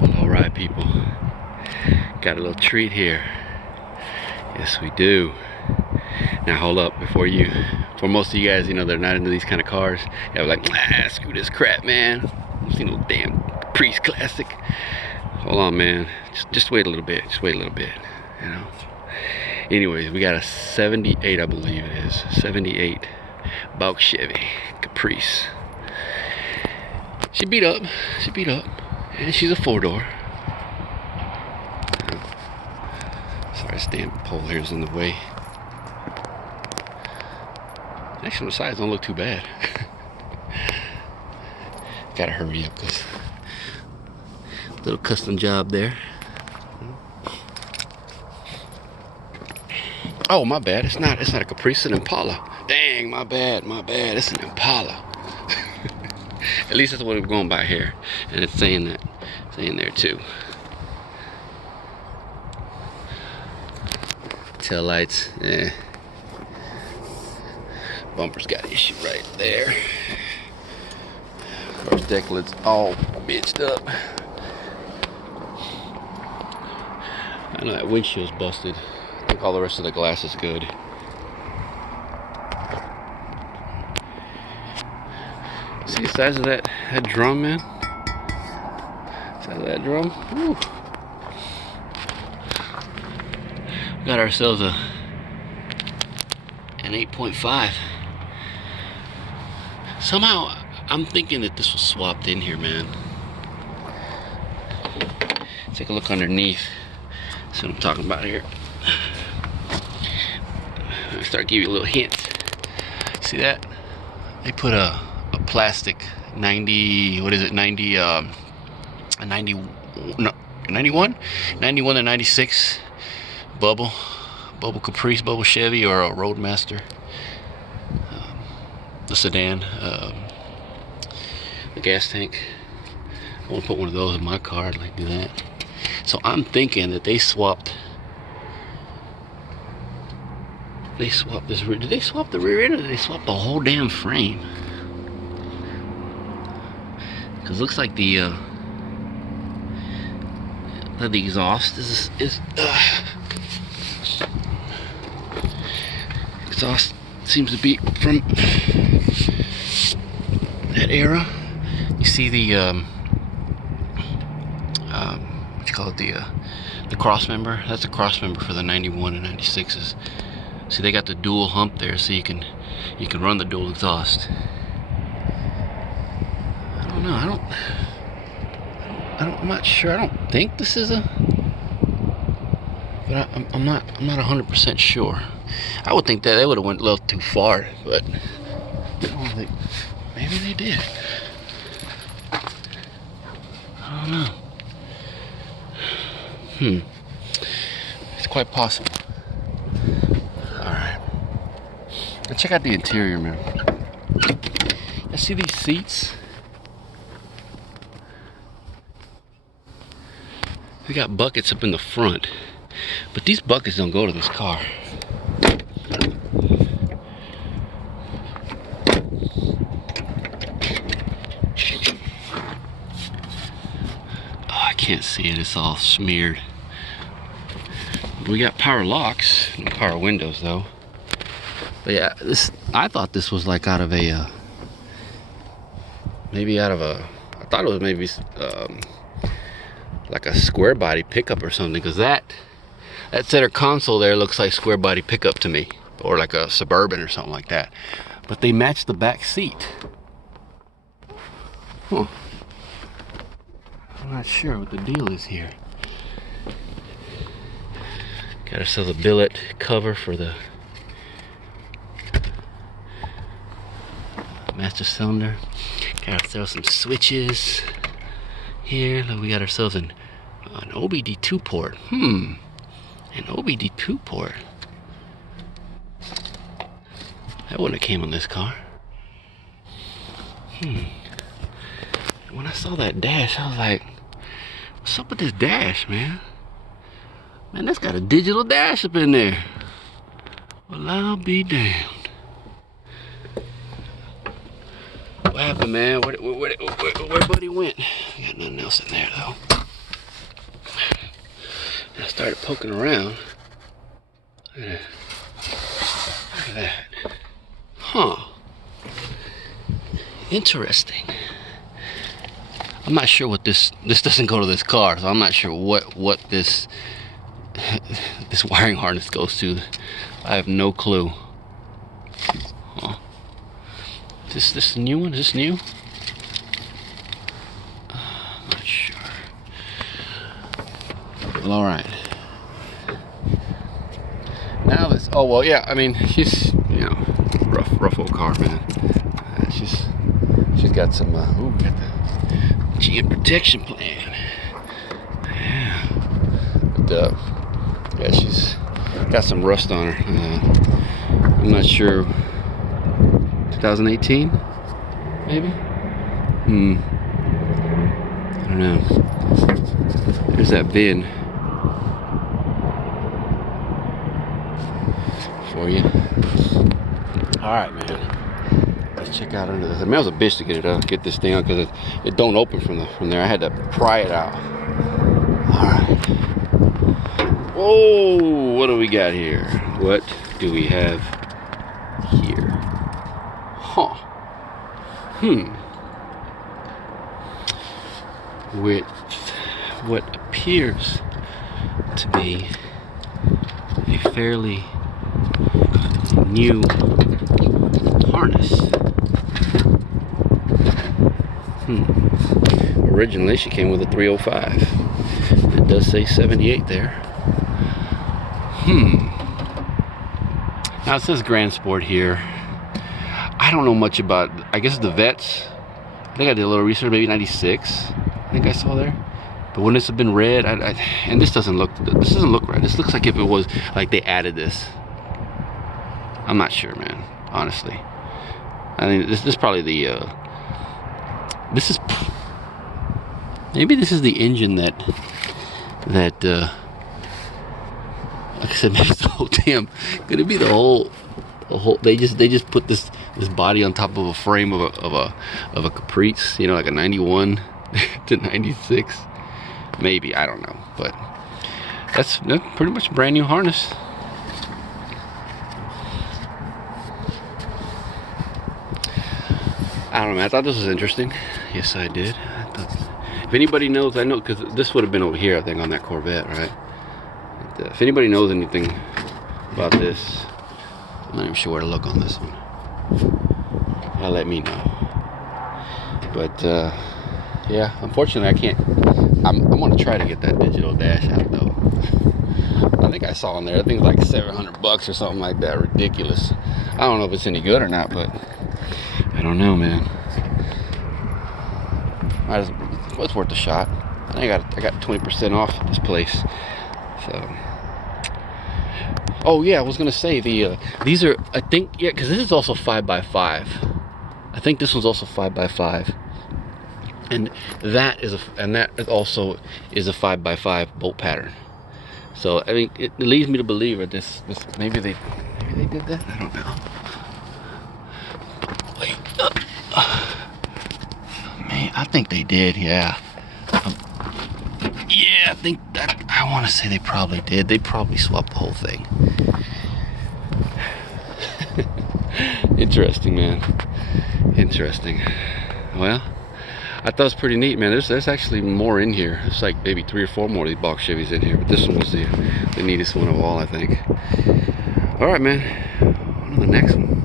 Well, alright people, got a little treat here. Yes we do. Now hold up, for most of you guys, you know, they're not into these kind of cars. You're like, screw this crap, man. I've seen no damn Priest Classic. Hold on, man, just wait a little bit, you know. Anyways, we got a 78, I believe it is, 78 Bulk Chevy Caprice. She beat up, and she's a 4-door. Sorry, this damn pole here's in the way. Actually, the sides don't look too bad. Gotta hurry up, cause little custom job there. Oh, my bad. It's not a Caprice, it's an Impala. Dang, my bad. It's an Impala. At least that's what we're going by here, and it's saying there too. Tail lights, eh. Bumper's got an issue right there. Of course, deck lid's all bitched up. I know that windshield's busted. I think all the rest of the glass is good. See the size of that drum, man? Size of that drum? Woo. Got ourselves an 8.5. Somehow, I'm thinking that this was swapped in here, man. Take a look underneath. See what I'm talking about here. I start giving you a little hint. See that? They put a plastic 90, what is it, 90, a 91 to 96 bubble Caprice, bubble Chevy, or a Roadmaster, the sedan, the gas tank. I want to put one of those in my car. I'd like to do that. So I'm thinking that they swapped this rear. Did they swap the rear end, or did they swap the whole damn frame? Because it looks like the exhaust is exhaust seems to be from that era. You see the what you call it, the cross member. That's a cross member for the 91 and 96s. See, they got the dual hump there, so you can run the dual exhaust. I don't know. I'm not sure. I don't think this is a, but I'm not 100% sure. I would think that they would have went a little too far, but I don't think, maybe they did. I don't know. It's quite possible. All right. Let's check out the interior, man. You see these seats? We got buckets up in the front, but these buckets don't go to this car. Oh, I can't see it, it's all smeared. We got power locks, no power windows though. But yeah, I thought this was like out of a, I thought it was maybe like a square body pickup or something, because that center console there looks like square body pickup to me, or like a Suburban or something like that. But they match the back seat. Huh. I'm not sure what the deal is here. Got ourselves a billet cover for the master cylinder. Got ourselves some switches here. Look, we got ourselves an OBD2 port. An OBD2 port. That wouldn't have came on this car. When I saw that dash, I was like, what's up with this dash, man? Man, that's got a digital dash up in there. Well, I'll be damned. What happened, man? Where Buddy went? Got nothing else in there, though. I started poking around. Look at that. Huh. Interesting. I'm not sure what this doesn't go to this car, so I'm not sure what this this wiring harness goes to. I have no clue. Huh. Is this a new one? Is this new? I'm not sure. Well, all right. Now this. Oh well, yeah. I mean, she's rough old car, man. She's got some. Ooh, got the GM protection plan. Yeah. But yeah, she's got some rust on her. I'm not sure. 2018, maybe. I don't know. There's that bin for you. All right, man. Let's check out under this. I mean, it was a bitch to get this thing out because it don't open from there. I had to pry it out. All right. Whoa! What do we got here? What do we have here? Huh. With what appears to be a fairly new harness. Originally she came with a 305. It does say 78 there. Now it says Grand Sport here. I don't know much about, I guess the vets. I think I did a little research, maybe 96. I think I saw there. But wouldn't this have been red? And this doesn't look right. This looks like if it was, like they added this. I'm not sure, man, honestly. I mean, this is probably the, maybe this is the engine that, like I said, maybe it's the whole damn, could it be the whole, they just put this body on top of a frame of a Caprice, like a 91 to 96, maybe, I don't know, but that's pretty much a brand new harness. I don't know, man. I thought this was interesting. Yes, I did. If anybody knows, I know, because this would have been over here, I think, on that Corvette, right? If anybody knows anything about this, I'm not even sure where to look on this one. Let me know. But yeah, unfortunately, I can't. I'm gonna try to get that digital dash out though. I think I saw on there. I think it's like $700 or something like that. Ridiculous. I don't know if it's any good or not, but I don't know, man. It's worth a shot. I got 20% off at this place. So. Oh yeah, I was gonna say these are, I think, yeah, because this is also 5x5. I think this one's also 5x5, and that also is a 5x5 bolt pattern. So I mean, it leads me to believe that this maybe they did that. I don't know. Wait, man, I think they did. Yeah. Yeah, I think that, I want to say they probably did. They probably swapped the whole thing. Interesting, man. Interesting. Well, I thought it was pretty neat, man. There's actually more in here. There's like maybe 3 or 4 more of these box Chevys in here, but this one was the neatest one of all, I think. All right, man. On to the next one.